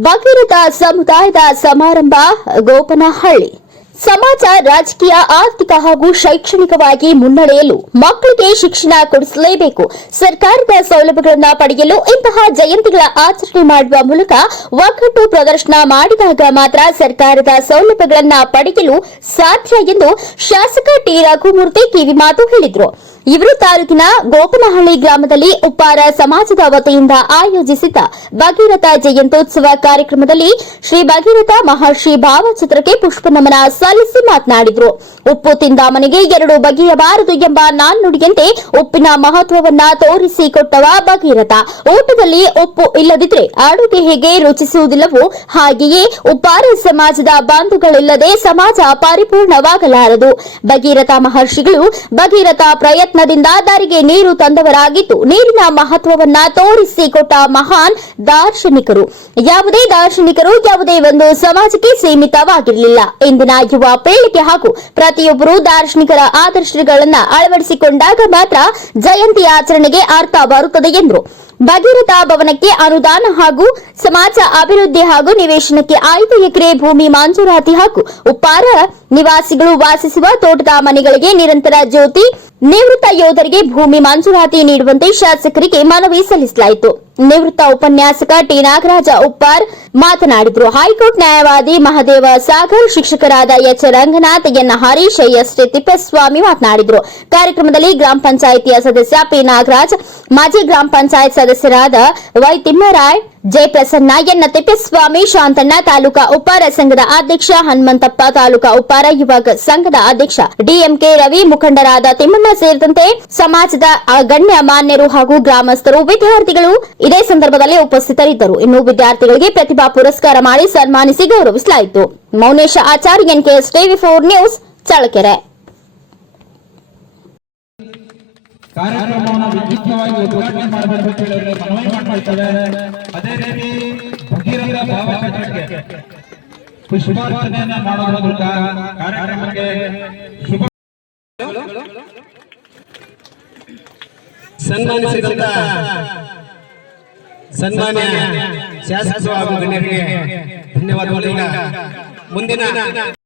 ಭಗೀರಥ ಸಮುದಾಯದ ಸಮಾರಂಭ ಗೋಪನಹಳ್ಳಿ. ಸಮಾಜ ರಾಜಕೀಯ, ಆರ್ಥಿಕ ಹಾಗೂ ಶೈಕ್ಷಣಿಕವಾಗಿ ಮುನ್ನಡೆಯಲು ಮಕ್ಕಳಿಗೆ ಶಿಕ್ಷಣ ಕೊಡಿಸಲೇಬೇಕು. ಸರ್ಕಾರದ ಸೌಲಭ್ಯಗಳನ್ನು ಪಡೆಯಲು ಇಂತಹ ಜಯಂತಿಗಳ ಆಚರಣೆ ಮಾಡುವ ಮೂಲಕ ಒಗ್ಗಟ್ಟು ಪ್ರದರ್ಶನ ಮಾಡಿದಾಗ ಮಾತ್ರ ಸರ್ಕಾರದ ಸೌಲಭ್ಯಗಳನ್ನು ಪಡೆಯಲು ಸಾಧ್ಯ ಎಂದು ಶಾಸಕ ಟಿ. ರಘುಮೂರ್ತಿ ಕಿವಿಮಾತು ಹೇಳಿದರು. ಇವರು ತಾಲೂಕಿನ ಗೋಪನಹಳ್ಳಿ ಗ್ರಾಮದಲ್ಲಿ ಉಪ್ಪಾರ ಸಮಾಜದ ವತಿಯಿಂದ ಆಯೋಜಿಸಿದ್ದ ಭಗೀರಥ ಜಯಂತ್ಯೋತ್ಸವ ಕಾರ್ಯಕ್ರಮದಲ್ಲಿ ಶ್ರೀ ಭಗೀರಥ ಮಹರ್ಷಿ ಭಾವಚಿತ್ರಕ್ಕೆ ಪುಷ್ಪನಮನ ಸಲ್ಲಿಸಿ ಮಾತನಾಡಿದರು. ಉಪ್ಪು ತಿಂದ ಮನೆಗೆ ಎರಡು ಬಗೆಯಬಾರದು ಎಂಬ ನಾಣ್ಣುಡಿಯಂತೆ ಉಪ್ಪಿನ ಮಹತ್ವವನ್ನ ತೋರಿಸಿಕೊಟ್ಟವ ಭಗೀರಥ. ಊಟದಲ್ಲಿ ಉಪ್ಪು ಇಲ್ಲದಿದ್ರೆ ಅಡುಗೆ ಹೇಗೆ ರುಚಿಸುವುದಿಲ್ಲವೋ ಹಾಗೆಯೇ ಉಪ್ಪಾರ ಸಮಾಜದ ಬಂಧುಗಳಿಲ್ಲದೆ ಸಮಾಜ ಪರಿಪೂರ್ಣವಾಗಲಾರದು. ಭಗೀರಥ ಮಹರ್ಷಿಗಳು ಭಗೀರಥ ಪ್ರಯತ್ನದಿಂದ ದಾರಿಗೆ ನೀರು ತಂದವರಾಗಿದ್ದು, ನೀರಿನ ಮಹತ್ವವನ್ನ ತೋರಿಸಿಕೊಟ್ಟ ಮಹಾನ್ ದಾರ್ಶನಿಕರು. ಯಾವುದೇ ದಾರ್ಶನಿಕರು ಯಾವುದೇ ಒಂದು ಸಮಾಜಕ್ಕೆ ಸೀಮಿತವಾಗಿರಲಿಲ್ಲ. ಇಂದಿನ ಯುವ ಪೀಳಿಗೆ ಹಾಗೂ ಪ್ರತಿಯೊಬ್ಬರು ದಾರ್ಶನಿಕರ ಆದರ್ಶಗಳನ್ನ ಅಳವಡಿಸಿಕೊಂಡಾಗ ಮಾತ್ರ ಜಯಂತಿ ಆಚರಣೆಗೆ ಅರ್ಥ ಬರುತ್ತದೆ ಎಂದರು. ಭಗೀರಥ ಭವನಕ್ಕೆ ಅನುದಾನ ಹಾಗೂ ಸಮಾಜ ಅಭಿವೃದ್ಧಿ ಹಾಗೂ ನಿವೇಶನಕ್ಕೆ ಐದು ಎಕರೆ ಭೂಮಿ ಮಂಜೂರಾತಿ ಹಾಗೂ ಉಪ್ಪಾರ ನಿವಾಸಿಗಳು ವಾಸಿಸುವ ತೋಟದ ಮನೆಗಳಿಗೆ ನಿರಂತರ ಜ್ಯೋತಿ, ನಿವೃತ್ತ ಯೋಧರಿಗೆ ಭೂಮಿ ಮಂಜೂರಾತಿ ನೀಡುವಂತೆ ಶಾಸಕರಿಗೆ ಮನವಿ ಸಲ್ಲಿಸಲಾಯಿತು. ನಿವೃತ್ತ ಉಪನ್ಯಾಸಕ ಟಿ ನಾಗರಾಜ ಉಪ್ಪಾರ್ ಮಾತನಾಡಿದರು. ಹೈಕೋರ್ಟ್ ನ್ಯಾಯವಾದಿ ಮಹದೇವ ಸಾಗರ್ ಶಿಕ್ಷಕರಾದ H Ranganath, N Harish, S Thippeswamy ಮಾತನಾಡಿದರು. ಕಾರ್ಯಕ್ರಮದಲ್ಲಿ ಗ್ರಾಮ ಪಂಚಾಯಿತಿಯ ಸದಸ್ಯ ಪಿ ನಾಗರಾಜ್, ಮಾಜಿ ಗ್ರಾಮ ಪಂಚಾಯತ್ ಸದಸ್ಯರಾದ ವೈ ತಿಮ್ಮರಾಯ್, ಜಯಪ್ರಸನ್ನ, ಎನ್ ತಿಪ್ಪೇಸ್ವಾಮಿ, ಶಾಂತಣ್ಣ ತಾಲೂಕಾ ಉಪ್ಪಾರ ಸಂಘದ ಅಧ್ಯಕ್ಷ ಹನುಮಂತಪ್ಪ, ತಾಲೂಕಾ ಉಪ್ಪಾರ ಯುವಕ ಸಂಘದ ಅಧ್ಯಕ್ಷ ಡಿಎಂಕೆ ರವಿ, ಮುಖಂಡರಾದ ತಿಮ್ಮಣ್ಣ ಸೇರಿದಂತೆ ಸಮಾಜದ ಗಣ್ಯ ಮಾನ್ಯರು ಹಾಗೂ ಗ್ರಾಮಸ್ಥರು, ವಿದ್ಯಾರ್ಥಿಗಳು ಇದೇ ಸಂದರ್ಭದಲ್ಲಿ ಉಪಸ್ಥಿತರಿದ್ದರು. ಇನ್ನು ವಿದ್ಯಾರ್ಥಿಗಳಿಗೆ ಪ್ರತಿಭಾ ಪುರಸ್ಕಾರ ಮಾಡಿ ಸನ್ಮಾನಿಸಿ ಗೌರವಿಸಲಾಯಿತು. Mounesha Acharya NKS TV four news Challakere ಕಾರ್ಯಕ್ರಮವನ್ನು ವಿದ್ಯುಕ್ತವಾಗಿ ಉದ್ಘಾಟನೆ ಮಾಡಬೇಕು ಅಂತ ಹೇಳಿ ಮನವಿ ಮಾಡ್ಕೊಳ್ತೇವೆ ಅದೇ ರೀತಿ ಭಗೀರಥ ಭಾವಚಿತ್ರಕ್ಕೆ ಪುಷ್ಪಾರ್ಚನೆಯನ್ನ ಮಾಡೋದ್ರ ಮೂಲಕ ಕಾರ್ಯಕ್ರಮಕ್ಕೆ ಶುಭ ಸನ್ಮಾನಿಸಿದಂತ ಸನ್ಮಾನ್ಯ ಶಾಸಕರು ಹಾಗೂ ಗಣ್ಯರಿಗೆ ಧನ್ಯವಾದಗಳು. ಮುಂದಿನ